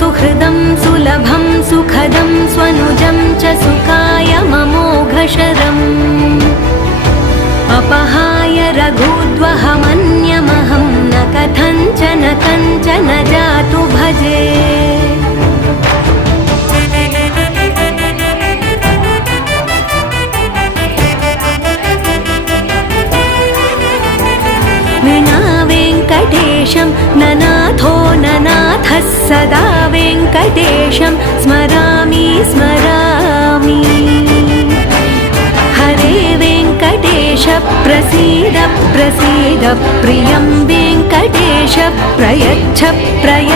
सुहृदं सुलभं सुखदं स्वनुजं च सुखाय ममोघशरम् अपहाय रघुद्वहमन्यमहं न कथञ्चन जातु भजे। विना वेङ्कटेशं ननाथो ननाथः सदा वेङ्कटेशं स्मरामि स्मरामि। हरे वेङ्कटेश प्रसीद प्रसीद प्रियं वेङ्कटेश प्रयच्छ प्रयच्छ।